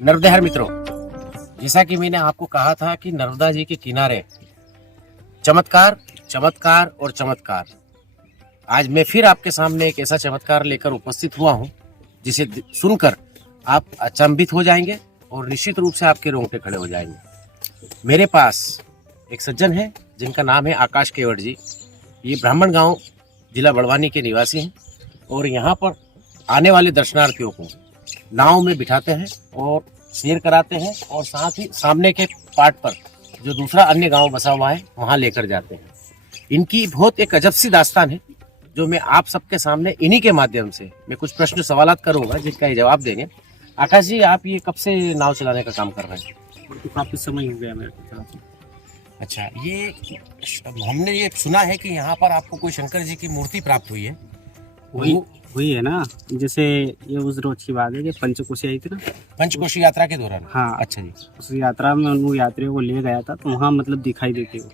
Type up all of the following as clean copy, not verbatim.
नर्मदेहर मित्रों, जैसा कि मैंने आपको कहा था कि नर्मदा जी के किनारे चमत्कार, चमत्कार और चमत्कार। आज मैं फिर आपके सामने एक ऐसा चमत्कार लेकर उपस्थित हुआ हूं जिसे सुनकर आप अचंभित हो जाएंगे और निश्चित रूप से आपके रोंगटे खड़े हो जाएंगे। मेरे पास एक सज्जन है जिनका नाम है आकाश केवट जी। ये ब्राह्मण गांव जिला बड़वानी के निवासी हैं और यहाँ पर आने वाले दर्शनार्थियों को नाव में बिठाते हैं और सैर कराते हैं और साथ ही सामने के पार्ट पर जो दूसरा अन्य गांव बसा हुआ है वहां लेकर जाते हैं। इनकी बहुत एक अजब सी दास्तान है जो मैं आप सबके सामने इन्हीं के माध्यम से मैं कुछ प्रश्न सवालात करूंगा जिसका ये जवाब देंगे। आकाश जी, आप ये कब से नाव चलाने का काम कर रहे हैं? तो काफी समय हो गया मेरे को। अच्छा, ये हमने ये सुना है कि यहाँ पर आपको कोई शंकर जी की मूर्ति प्राप्त हुई है। हुई है ना, जैसे ये उस रोज की बात है कि पंचकोशी आई थी ना, पंचकोशी यात्रा के दौरान। हाँ। अच्छा जी। उस यात्रा में उन यात्रियों को ले गया था तो वहाँ मतलब दिखाई देती वो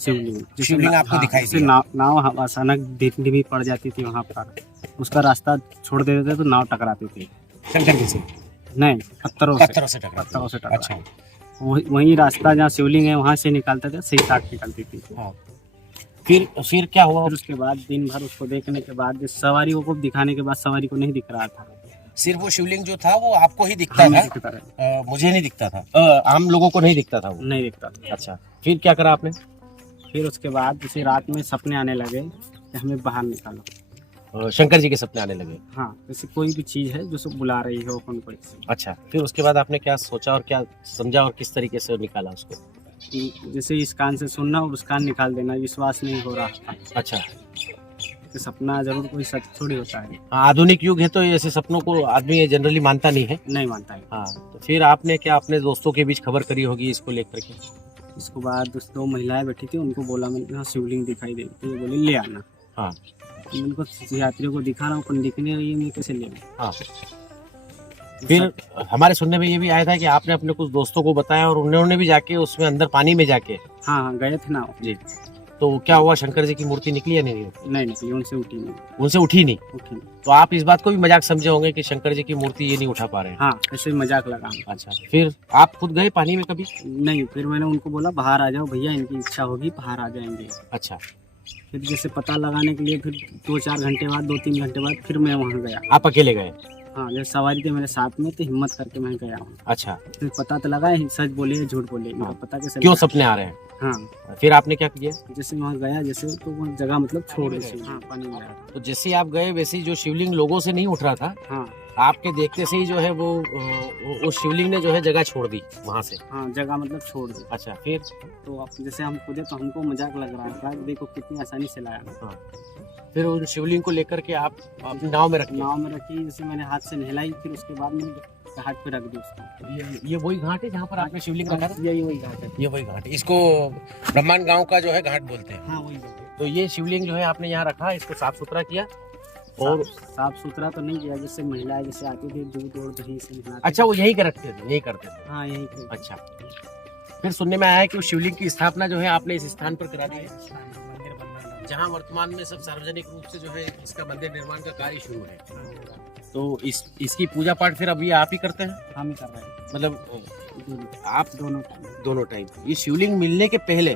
शिवलिंग। शिवलिंग आपको दिखाई दी? नाव अचानक धीमी पड़ जाती थी वहाँ पर, उसका रास्ता छोड़ देते थे तो नाव टकराती थी शंकर जी से? नहीं, पत्थरों से टकरा। अच्छा, वही रास्ता जहाँ शिवलिंग है वहाँ से निकालते थे, सही साथ निकलती थी। हाँ। फिर क्या हुआ? फिर उसके बाद दिन भर उसको देखने के बाद सवारियों को दिखाने के बाद सवारी को नहीं दिख रहा था। सिर्फ वो शिवलिंग जो था वो आपको ही दिखता था? मुझे नहीं दिखता था, आम लोगों को नहीं दिखता था वो? नहीं दिखता था। अच्छा, फिर क्या करा आपने? फिर उसके बाद जैसे रात में सपने आने लगे कि हमें बाहर निकालो। शंकर जी के सपने आने लगे? हाँ, जैसे कोई भी चीज है जो सब बुला रही हो कौन कोई। अच्छा, फिर उसके बाद आपने क्या सोचा और क्या समझा और किस तरीके से निकाला उसको? जैसे इस कान से सुनना और उस कान निकाल देना, विश्वास नहीं हो रहा था। अच्छा, कि सपना जरूर कोई सच थोड़ी होता है। आधुनिक युग है तो ऐसे सपनों को आदमी जनरली मानता नहीं है। नहीं मानता है। हाँ, तो फिर आपने क्या अपने दोस्तों के बीच खबर करी होगी इसको लेकर के? इसके बाद दो महिलाएं बैठी थी, उनको बोला मैंने, हाँ शिवलिंग दिखाई दे, तो ये बोले ले आना। हाँ, उनको यात्रियों को दिखाना, उनको दिखने रही है, कैसे ले आना। हाँ। फिर हमारे सुनने में ये भी आया था कि आपने अपने कुछ दोस्तों को बताया और उन्होंने भी जाके उसमें अंदर पानी में जाके। हाँ, गए थे ना जी। तो क्या हुआ, शंकर जी की मूर्ति निकली या नहीं? नहीं निकली, उनसे उठी नहीं। उनसे उठी नहीं? तो आप इस बात को भी मजाक समझे होंगे कि शंकर जी की मूर्ति ये नहीं उठा पा रहे हैं? हाँ, ऐसे मजाक लगा। अच्छा, फिर आप खुद गए पानी में कभी? नहीं, फिर मैंने उनको बोला बाहर आ जाओ भैया, इनकी इच्छा होगी बाहर आ जाएंगे। अच्छा, फिर जैसे पता लगाने के लिए फिर 2-4 घंटे बाद, 2-3 घंटे बाद फिर मैं वहाँ गया। आप अकेले गए? हाँ, जैसे सवारी थे मेरे साथ में, तो हिम्मत करके मैं गया हूँ। अच्छा, फिर पता तो लगा है सच बोले या झूठ बोले, हाँ। पता कैसे क्यों लगा? सपने आ रहे हैं? हाँ, फिर आपने क्या किया? जैसे वहाँ गया, जैसे तो वो जगह मतलब छोड़ दी। हाँ, पानी में आया। तो जैसे आप गए वैसे ही जो शिवलिंग लोगों से नहीं उठ रहा था, हाँ, आपके देखते से ही जो है वो उस शिवलिंग ने जो है जगह छोड़ दी वहां से? हाँ, जगह मतलब छोड़ दी। अच्छा, फिर? तो अब जैसे हम कूदे तो हमको मजाक लग रहा था, देखो कितनी आसानी से लाया। हाँ। फिर उन शिवलिंग को लेकर के आप अपनी नाव में रखे? नाव में रखी, जैसे मैंने हाथ से नहलाई, फिर उसके बाद मैंने घाट पे रख दी उसको। ये वही घाट है जहाँ पर आपने शिवलिंग रखा था? यही वही घाट है। ये वही घाट है, इसको ब्रह्मांड गांव का जो है घाट बोलते हैं। हाँ, वही। तो ये शिवलिंग जो है आपने यहाँ रखा, इसको साफ सुथरा किया और साफ सुथरा तो नहीं किया, जैसे महिलाएं जैसे आती थी दूध और दही से नहाती। अच्छा, वो यही कर रखते थे, यही करते थे? हाँ, यही थे। अच्छा, फिर सुनने में आया है कि उस शिवलिंग की स्थापना जो है आपने इस स्थान पर करा दी है जहाँ वर्तमान में सब सार्वजनिक रूप से जो है इसका मंदिर निर्माण का कार्य शुरू है। तो इसकी पूजा पाठ फिर अभी आप ही करते हैं? हम ही कर रहे हैं, मतलब आप दोनों टाइम ये शिवलिंग मिलने के पहले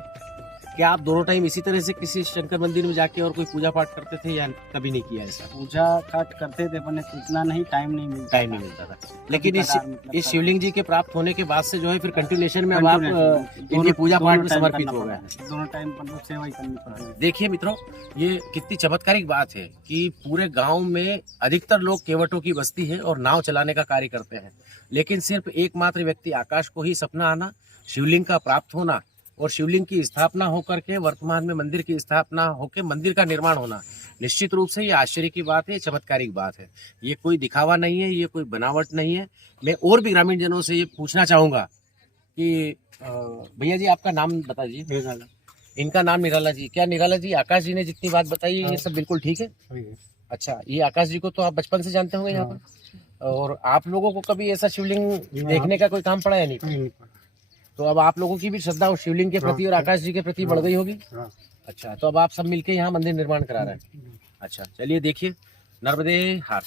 क्या आप दोनों टाइम इसी तरह से किसी शंकर मंदिर में जाके और कोई पूजा पाठ करते थे या कभी नहीं किया ऐसा? पूजा पाठ करते थे, पर इतना नहीं, टाइम नहीं मिलता था। लेकिन इस शिवलिंग जी के प्राप्त होने के बाद से जो है फिर कंटिन्यूएशन में अब आप इनकी पूजा पाठ में समर्पित हो गए। दोनों टाइम मतलब सेवा ही करनी पड़ रही है। देखिए मित्रों, ये कितनी चमत्कारिक बात है कि पूरे गांव में अधिकतर लोग केवटों की बस्ती है और नाव चलाने का कार्य करते हैं, लेकिन सिर्फ एकमात्र व्यक्ति आकाश को ही सपना आना, शिवलिंग का प्राप्त होना और शिवलिंग की स्थापना होकर के वर्तमान में मंदिर की स्थापना होकर मंदिर का निर्माण होना, निश्चित रूप से ये आश्चर्य की बात है, चमत्कारिक बात है। ये कोई दिखावा नहीं है, ये कोई बनावट नहीं है। मैं और भी ग्रामीण जनों से ये पूछना चाहूँगा कि भैया जी आपका नाम बता दीजिए। इनका नाम निराला जी। क्या निराला जी, आकाश जी ने जितनी बात बताई है ये सब बिल्कुल ठीक है? अच्छा, ये आकाश जी को तो आप बचपन से जानते होंगे यहाँ पर, और आप लोगों को कभी ऐसा शिवलिंग देखने का कोई काम पड़ा या नहीं? तो अब आप लोगों की भी श्रद्धा उस शिवलिंग के प्रति और आकाश जी के प्रति बढ़ गई होगी। अच्छा, तो अब आप सब मिलके यहाँ मंदिर निर्माण करा रहे हैं। अच्छा, चलिए देखिए, नर्मदे हार।